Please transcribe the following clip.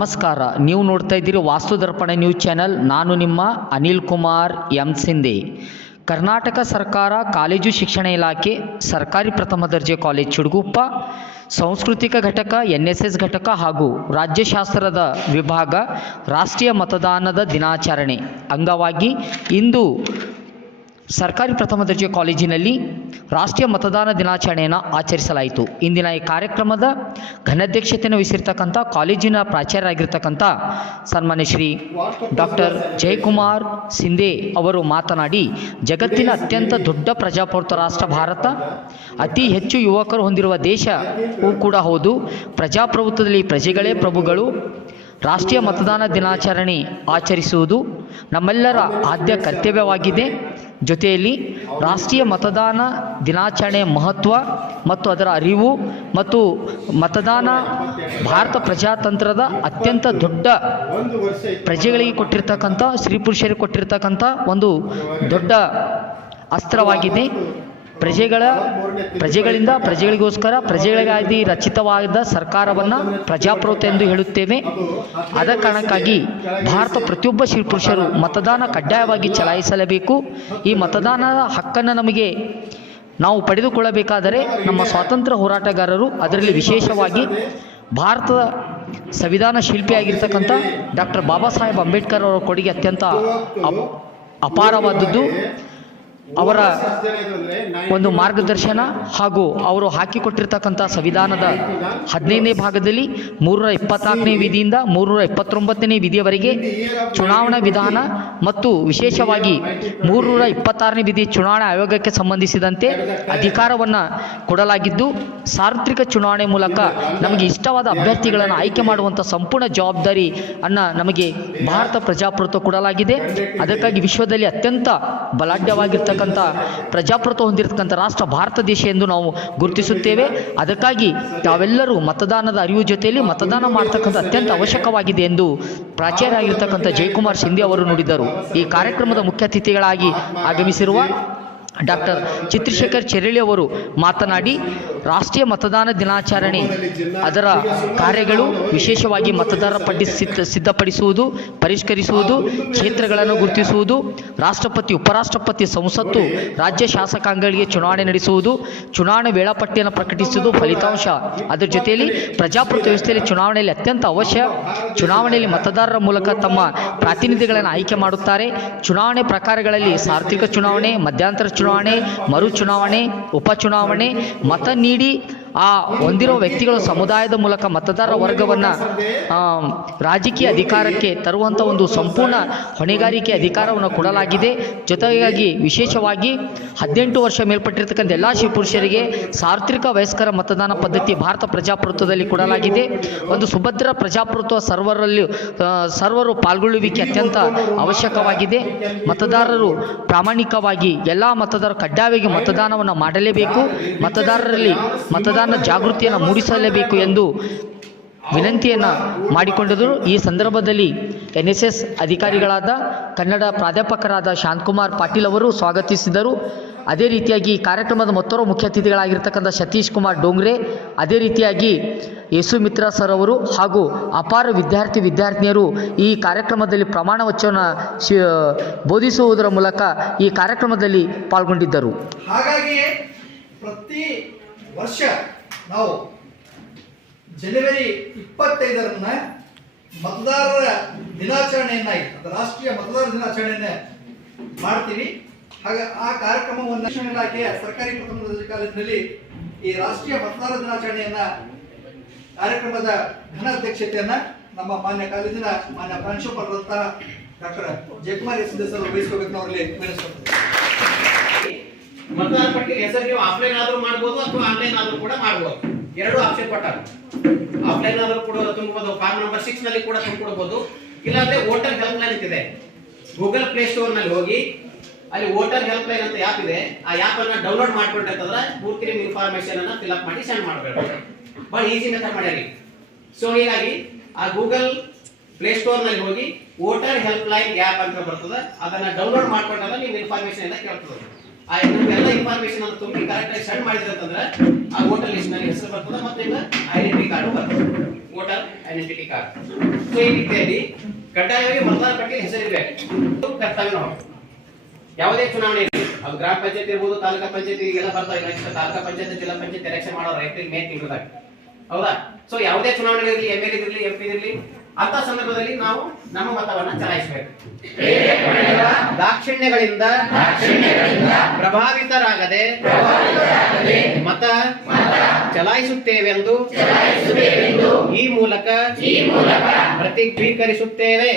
ನಮಸ್ಕಾರ. ನೀವು ನೋಡ್ತಾ ಇದ್ದೀರಿ ವಾಸ್ತು ದರ್ಪಣ ನ್ಯೂಸ್ ಚಾನೆಲ್. ನಾನು ನಿಮ್ಮ ಅನಿಲ್ ಕುಮಾರ್ ಎಂ ಸಿಂಧೆ. ಕರ್ನಾಟಕ ಸರ್ಕಾರ ಕಾಲೇಜು ಶಿಕ್ಷಣ ಇಲಾಖೆ ಸರ್ಕಾರಿ ಪ್ರಥಮ ದರ್ಜೆ ಕಾಲೇಜ್ ಚುಡುಗುಪ್ಪ ಸಾಂಸ್ಕೃತಿಕ ಘಟಕ, NSS ಘಟಕ ಹಾಗೂ ರಾಜ್ಯಶಾಸ್ತ್ರದ ವಿಭಾಗ ರಾಷ್ಟ್ರೀಯ ಮತದಾನದ ದಿನಾಚರಣೆ ಅಂಗವಾಗಿ ಇಂದು ಸರ್ಕಾರಿ ಪ್ರಥಮ ದರ್ಜೆ ಕಾಲೇಜಿನಲ್ಲಿ ರಾಷ್ಟ್ರೀಯ ಮತದಾನ ದಿನಾಚರಣೆಯನ್ನು ಆಚರಿಸಲಾಯಿತು. ಇಂದಿನ ಈ ಕಾರ್ಯಕ್ರಮದ ಘನಾಧ್ಯಕ್ಷತೆಯನ್ನು ವಹಿಸಿರ್ತಕ್ಕಂಥ ಕಾಲೇಜಿನ ಪ್ರಾಚಾರ್ಯರಾಗಿರ್ತಕ್ಕಂಥ ಸನ್ಮಾನ್ಯ ಶ್ರೀ ಡಾಕ್ಟರ್ ಜಯಕುಮಾರ್ ಸಿಂಧೆ ಅವರು ಮಾತನಾಡಿ, ಜಗತ್ತಿನ ಅತ್ಯಂತ ದೊಡ್ಡ ಪ್ರಜಾಪ್ರಭುತ್ವ ರಾಷ್ಟ್ರ ಭಾರತ, ಅತಿ ಹೆಚ್ಚು ಯುವಕರು ಹೊಂದಿರುವ ದೇಶವೂ ಕೂಡ ಹೌದು. ಪ್ರಜಾಪ್ರಭುತ್ವದಲ್ಲಿ ಪ್ರಜೆಗಳೇ ಪ್ರಭುಗಳು. ರಾಷ್ಟ್ರೀಯ ಮತದಾನ ದಿನಾಚರಣೆ ಆಚರಿಸುವುದು ನಮ್ಮೆಲ್ಲರ ಆದ್ಯ ಕರ್ತವ್ಯವಾಗಿದೆ. ಜೊತೆಯಲ್ಲಿ ರಾಷ್ಟ್ರೀಯ ಮತದಾನ ದಿನಾಚರಣೆಯ ಮಹತ್ವ ಮತ್ತು ಅದರ ಅರಿವು ಮತ್ತು ಮತದಾನ ಭಾರತ ಪ್ರಜಾತಂತ್ರದ ಅತ್ಯಂತ ದೊಡ್ಡ ಪ್ರಜೆಗಳಿಗೆ ಕೊಟ್ಟಿರ್ತಕ್ಕಂಥ, ಸ್ತ್ರೀ ಪುರುಷರಿಗೆ ಕೊಟ್ಟಿರ್ತಕ್ಕಂಥ ಒಂದು ದೊಡ್ಡ ಅಸ್ತ್ರವಾಗಿದೆ. ಪ್ರಜೆಗಳಿಂದ ಪ್ರಜೆಗಳಿಗೋಸ್ಕರ ಪ್ರಜೆಗಳಿಗಾಗಿ ರಚಿತವಾದ ಸರ್ಕಾರವನ್ನು ಪ್ರಜಾಪ್ರಭುತ್ವ ಎಂದು ಹೇಳುತ್ತೇವೆ. ಆದ ಕಾರಣಕ್ಕಾಗಿ ಭಾರತ ಪ್ರತಿಯೊಬ್ಬ ಸ್ತ್ರೀ ಪುರುಷರು ಮತದಾನ ಕಡ್ಡಾಯವಾಗಿ ಚಲಾಯಿಸಲೇಬೇಕು. ಈ ಮತದಾನದ ಹಕ್ಕನ್ನು ನಾವು ಪಡೆದುಕೊಳ್ಳಬೇಕಾದರೆ ನಮ್ಮ ಸ್ವಾತಂತ್ರ್ಯ ಹೋರಾಟಗಾರರು, ಅದರಲ್ಲಿ ವಿಶೇಷವಾಗಿ ಭಾರತದ ಸಂವಿಧಾನ ಶಿಲ್ಪಿಯಾಗಿರ್ತಕ್ಕಂಥ ಡಾಕ್ಟರ್ ಬಾಬಾ ಸಾಹೇಬ್ ಅಂಬೇಡ್ಕರ್ ಅವರ ಕೊಡುಗೆ ಅತ್ಯಂತ ಅಪಾರವಾದದ್ದು. ಅವರ ಒಂದು ಮಾರ್ಗದರ್ಶನ ಹಾಗೂ ಅವರು ಹಾಕಿಕೊಟ್ಟಿರ್ತಕ್ಕಂಥ ಸಂವಿಧಾನದ 15ನೇ ಭಾಗದಲ್ಲಿ 324ನೇ ವಿಧಿಯಿಂದ 329ನೇ ವಿಧಿಯವರೆಗೆ ಚುನಾವಣಾ ವಿಧಾನ ಮತ್ತು ವಿಶೇಷವಾಗಿ 326ನೇ ವಿಧಿ ಚುನಾವಣಾ ಆಯೋಗಕ್ಕೆ ಸಂಬಂಧಿಸಿದಂತೆ ಅಧಿಕಾರವನ್ನು ಕೊಡಲಾಗಿದ್ದು, ಸಾರ್ವತ್ರಿಕ ಚುನಾವಣೆ ಮೂಲಕ ನಮಗೆ ಇಷ್ಟವಾದ ಅಭ್ಯರ್ಥಿಗಳನ್ನು ಆಯ್ಕೆ ಮಾಡುವಂಥ ಸಂಪೂರ್ಣ ಜವಾಬ್ದಾರಿಯನ್ನು ನಮಗೆ ಭಾರತ ಪ್ರಜಾಪ್ರಭುತ್ವ ಕೊಡಲಾಗಿದೆ. ಅದಕ್ಕಾಗಿ ವಿಶ್ವದಲ್ಲಿ ಅತ್ಯಂತ ಬಲಾಢ್ಯವಾಗಿರ್ತಕ್ಕಂಥ ಪ್ರಜಾಪ್ರಭುತ್ವ ಹೊಂದಿರತಕ್ಕಂಥ ರಾಷ್ಟ್ರ ಭಾರತ ದೇಶ ಎಂದು ನಾವು ಗುರುತಿಸುತ್ತೇವೆ. ಅದಕ್ಕಾಗಿ ತಾವೆಲ್ಲರೂ ಮತದಾನದ ಅರಿವು ಜೊತೆಯಲ್ಲಿ ಮತದಾನ ಮಾಡತಕ್ಕಂಥ ಅತ್ಯಂತ ಅವಶ್ಯಕವಾಗಿದೆ ಎಂದು ಪ್ರಾಚಾರ್ಯರಾಗಿರ್ತಕ್ಕಂಥ ಜಯಕುಮಾರ್ ಸಿಂಧೆ ಅವರು ನುಡಿದರು. ಈ ಕಾರ್ಯಕ್ರಮದ ಮುಖ್ಯ ಅತಿಥಿಗಳಾಗಿ ಆಗಮಿಸಿರುವ ಡಾಕ್ಟರ್ ಚಿತ್ರಶೇಖರ್ ಚೆರಳಿ ಅವರು ಮಾತನಾಡಿ, ರಾಷ್ಟ್ರೀಯ ಮತದಾನ ದಿನಾಚರಣೆ ಅದರ ಕಾರ್ಯಗಳು ವಿಶೇಷವಾಗಿ ಮತದಾರರ ಪಟ್ಟಿ ಸಿದ್ಧಪಡಿಸುವುದು, ಪರಿಷ್ಕರಿಸುವುದು, ಕ್ಷೇತ್ರಗಳನ್ನು ಗುರುತಿಸುವುದು, ರಾಷ್ಟ್ರಪತಿ, ಉಪರಾಷ್ಟ್ರಪತಿ, ಸಂಸತ್ತು, ರಾಜ್ಯ ಶಾಸಕಾಂಗಗಳಿಗೆ ಚುನಾವಣೆ ನಡೆಸುವುದು, ಚುನಾವಣೆ ವೇಳಾಪಟ್ಟಿಯನ್ನು ಪ್ರಕಟಿಸುವುದು, ಫಲಿತಾಂಶ, ಅದರ ಜೊತೆಯಲ್ಲಿ ಪ್ರಜಾಪ್ರಭುತ್ವ ವ್ಯವಸ್ಥೆಯಲ್ಲಿ ಚುನಾವಣೆಯಲ್ಲಿ ಅತ್ಯಂತ ಅವಶ್ಯ. ಚುನಾವಣೆಯಲ್ಲಿ ಮತದಾರರ ಮೂಲಕ ತಮ್ಮ ಪ್ರಾತಿನಿಧ್ಯಗಳನ್ನು ಆಯ್ಕೆ ಮಾಡುತ್ತಾರೆ. ಚುನಾವಣೆ ಪ್ರಕಾರಗಳಲ್ಲಿ ಸಾರ್ವತ್ರಿಕ ಚುನಾವಣೆ, ಮಧ್ಯಂತರ ಚುನಾವಣೆ, ಮರು ಚುನಾವಣೆ, ಉಪಚುನಾವಣೆ, ಮತ ನೀಡಿ ಆ ಹೊಂದಿರುವ ವ್ಯಕ್ತಿಗಳ ಸಮುದಾಯದ ಮೂಲಕ ಮತದಾರರ ವರ್ಗವನ್ನು ರಾಜಕೀಯ ಅಧಿಕಾರಕ್ಕೆ ತರುವಂಥ ಒಂದು ಸಂಪೂರ್ಣ ಹೊಣೆಗಾರಿಕೆ ಅಧಿಕಾರವನ್ನು ಕೊಡಲಾಗಿದೆ. ಜೊತೆಗಾಗಿ ವಿಶೇಷವಾಗಿ 18 ವರ್ಷ ಮೇಲ್ಪಟ್ಟಿರ್ತಕ್ಕಂಥ ಎಲ್ಲ ಶಿವಪುರುಷರಿಗೆ ಸಾರ್ವತ್ರಿಕ ವಯಸ್ಕರ ಮತದಾನ ಪದ್ಧತಿ ಭಾರತ ಪ್ರಜಾಪ್ರಭುತ್ವದಲ್ಲಿ ಕೊಡಲಾಗಿದೆ. ಒಂದು ಸುಭದ್ರ ಪ್ರಜಾಪ್ರಭುತ್ವ ಸರ್ವರು ಪಾಲ್ಗೊಳ್ಳುವಿಕೆ ಅತ್ಯಂತ ಅವಶ್ಯಕವಾಗಿದೆ. ಮತದಾರರು ಪ್ರಾಮಾಣಿಕವಾಗಿ ಎಲ್ಲ ಮತದಾರರು ಕಡ್ಡಾಯವಾಗಿ ಮತದಾನವನ್ನು ಮಾಡಲೇಬೇಕು. ಮತದಾರರಲ್ಲಿ ಮತದಾನ ಜಾಗೃತಿಯನ್ನು ಮೂಡಿಸಲೇಬೇಕು ಎಂದು ವಿನಂತಿಯನ್ನು ಮಾಡಿಕೊಂಡಿದ್ದರು. ಈ ಸಂದರ್ಭದಲ್ಲಿ NSS ಅಧಿಕಾರಿಗಳಾದ ಕನ್ನಡ ಪ್ರಾಧ್ಯಾಪಕರಾದ ಶಾಂತಕುಮಾರ್ ಪಾಟೀಲ್ ಅವರು ಸ್ವಾಗತಿಸಿದರು. ಅದೇ ರೀತಿಯಾಗಿ ಕಾರ್ಯಕ್ರಮದ ಮತ್ತೋರ್ವ ಮುಖ್ಯ ಅತಿಥಿಗಳಾಗಿರ್ತಕ್ಕಂಥ ಸತೀಶ್ ಕುಮಾರ್ ಡೋಂಗ್ರೆ, ಅದೇ ರೀತಿಯಾಗಿ ಯೇಸು ಮಿತ್ರ ಸರ್ ಅವರು ಹಾಗೂ ಅಪಾರ ವಿದ್ಯಾರ್ಥಿನಿಯರು ಈ ಕಾರ್ಯಕ್ರಮದಲ್ಲಿ ಪ್ರಮಾಣ ವಚನವನ್ನು ಬೋಧಿಸುವುದರ ಮೂಲಕ ಈ ಕಾರ್ಯಕ್ರಮದಲ್ಲಿ ಪಾಲ್ಗೊಂಡಿದ್ದರು. ಹಾಗಾಗಿಯೇ ಪ್ರತಿ ವರ್ಷ ನಾವು ಜನವರಿ 25ರಂದು ಮತದಾರರ ದಿನಾಚರಣೆಯನ್ನ, ರಾಷ್ಟ್ರೀಯ ಮತದಾರರ ದಿನಾಚರಣೆಯನ್ನ ಮಾಡ್ತೀವಿ. ಹಾಗೆ ಆ ಕಾರ್ಯಕ್ರಮವನ್ನು ಶಿಕ್ಷಣ ಇಲಾಖೆಯ ಸರ್ಕಾರಿ ಪ್ರಥಮ ದರ್ಜೆ ಕಾಲೇಜಿನಲ್ಲಿ ಈ ರಾಷ್ಟ್ರೀಯ ಮತದಾರರ ದಿನಾಚರಣೆಯನ್ನ ಕಾರ್ಯಕ್ರಮದ ಘನಾಧ್ಯಕ್ಷತೆಯನ್ನ ನಮ್ಮ ಮಾನ್ಯ ಕಾಲೇಜಿನ ಮಾನ್ಯ ಪ್ರಾಂಶುಪಾಲರಾದಂತಹ ಡಾಕ್ಟರ್ ಜಯಕುಮಾರ್ ಸಿಂಧೆ ಸರ್ ವಹಿಸ್ಕೋಬೇಕು. ಅವರಲ್ಲಿ ವಿನಂತಿಸುತ್ತೇವೆ. ಮತದಾರ ಪಟ್ಟಿ ಹೆಸರು ನೀವು ಆಫ್ಲೈನ್ ಆದ್ರೂ ಮಾಡಬಹುದು ಅಥವಾ ಆನ್ಲೈನ್ ಆದ್ರೂ ಕೂಡ ಮಾಡಬಹುದು. ಎರಡು ಆಪ್ಷನ್ ಕೊಟ್ಟಾರ. ಆಫ್ಲೈನ್ ಆದ್ರೂ ಕೂಡ ತುಂಬಬಹುದು, ಫಾರ್ಮ್ ನಂಬರ್ 6 ನಲ್ಲಿ ಕೂಡ ತುಂಬಿಕೊಡಬಹುದು. ಇಲ್ಲಾಂದ್ರೆ ವೋಟರ್ ಹೆಲ್ಪ್ ಲೈನ್ ಇದೆ, ಗೂಗಲ್ ಪ್ಲೇ ಸ್ಟೋರ್ ನಲ್ಲಿ ಹೋಗಿ ಅಲ್ಲಿ ವೋಟರ್ ಹೆಲ್ಪ್ ಲೈನ್ ಅಂತ ಆ್ಯಪ್ ಇದೆ. ಆ ಆ್ಯಪ್ ಅನ್ನ ಡೌನ್ಲೋಡ್ ಮಾಡ್ಕೊಂಡ್ರೆ ಪೂರ್ತಿ ನಿಮ್ಮ ಇನ್ಫಾರ್ಮೇಶನ್ ಅನ್ನ ಫಿಲ್ ಅಪ್ ಮಾಡಿ ಸೆಂಡ್ ಮಾಡಬೇಕು. ಬಹಳ ಈಸಿ ಮೆಥಡ್ ಮಾಡ್ಯಾರಿ. ಸೊ ಹೀಗಾಗಿ ಆ ಗೂಗಲ್ ಪ್ಲೇ ಸ್ಟೋರ್ ನಲ್ಲಿ ಹೋಗಿ ವೋಟರ್ ಹೆಲ್ಪ್ ಲೈನ್ ಆ್ಯಪ್ ಅಂತ ಬರ್ತದೆ, ಅದನ್ನ ಡೌನ್ಲೋಡ್ ಮಾಡ್ಕೊಂಡ್ರೆ ನಿಮ್ಮ ಇನ್ಫಾರ್ಮೇಶನ್ ಎಲ್ಲ ಕೇಳ್ತದೆ. ಎಲ್ಲ ಇನ್ಫಾರ್ಮೇಶನ್ ಅನ್ನು ತುಂಬಿ ಕರೆಕ್ಟ್ ಆಗಿ ಸೆಂಡ್ ಮಾಡಿದ್ರೆ ಅಂತಂದ್ರೆ ಆ ವೋಟರ್ ಲಿಸ್ಟ್ ನಲ್ಲಿ ಹೆಸರು ಬರ್ತದೆ ಮತ್ತೆ ನಿಮ್ಮ ಐಡೆಂಟಿಟಿ ಕಾರ್ಡ್ ಬರ್ತದೆ, ವೋಟರ್ ಐಡೆಂಟಿಟಿ ಕಾರ್ಡ್. ಸೊ ಈ ರೀತಿಯಾಗಿ ಕಡ್ಡಾಯವಾಗಿ ಮತದಾರ ಪಟ್ಟಿಯಲ್ಲಿ ಹೆಸರಿರಬೇಕು, ಕರ್ತವ್ಯ ನಾವು. ಯಾವುದೇ ಚುನಾವಣೆ ಇರಲಿ, ಅದು ಗ್ರಾಮ ಪಂಚಾಯತ್ ಇರ್ಬೋದು, ತಾಲೂಕಾ ಪಂಚಾಯತ್ ಈಗೆಲ್ಲ ಬರ್ತಾವೆ. ನೆಕ್ಸ್ಟ್ ತಾಲೂಕಾ ಪಂಚಾಯತ್ ಜಿಲ್ಲಾ ಪಂಚಾಯತ್ ಎಲೆಕ್ಷನ್ ಮಾಡೋರು ಏಪ್ರಿಲ್ ಮೇ ತಿಂಗಳದಾಗ, ಹೌದಾ? ಸೊ ಯಾವುದೇ ಚುನಾವಣೆ ಇರಲಿ, MLA ಇರಲಿ, MP ಇರಲಿ, ಅಂತ ಸಂದರ್ಭದಲ್ಲಿ ನಾವು ನಮ್ಮ ಮತವನ್ನ ಚಲಾಯಿಸಬೇಕು. ದಾಕ್ಷಿಣ್ಯಗಳಿಂದ ಪ್ರಭಾವಿತರಾಗದೆ ಮತ ಚಲಾಯಿಸುತ್ತೇವೆಂದು ಈ ಮೂಲಕ ಪ್ರತಿಜ್ಞೀಕರಿಸುತ್ತೇವೆ.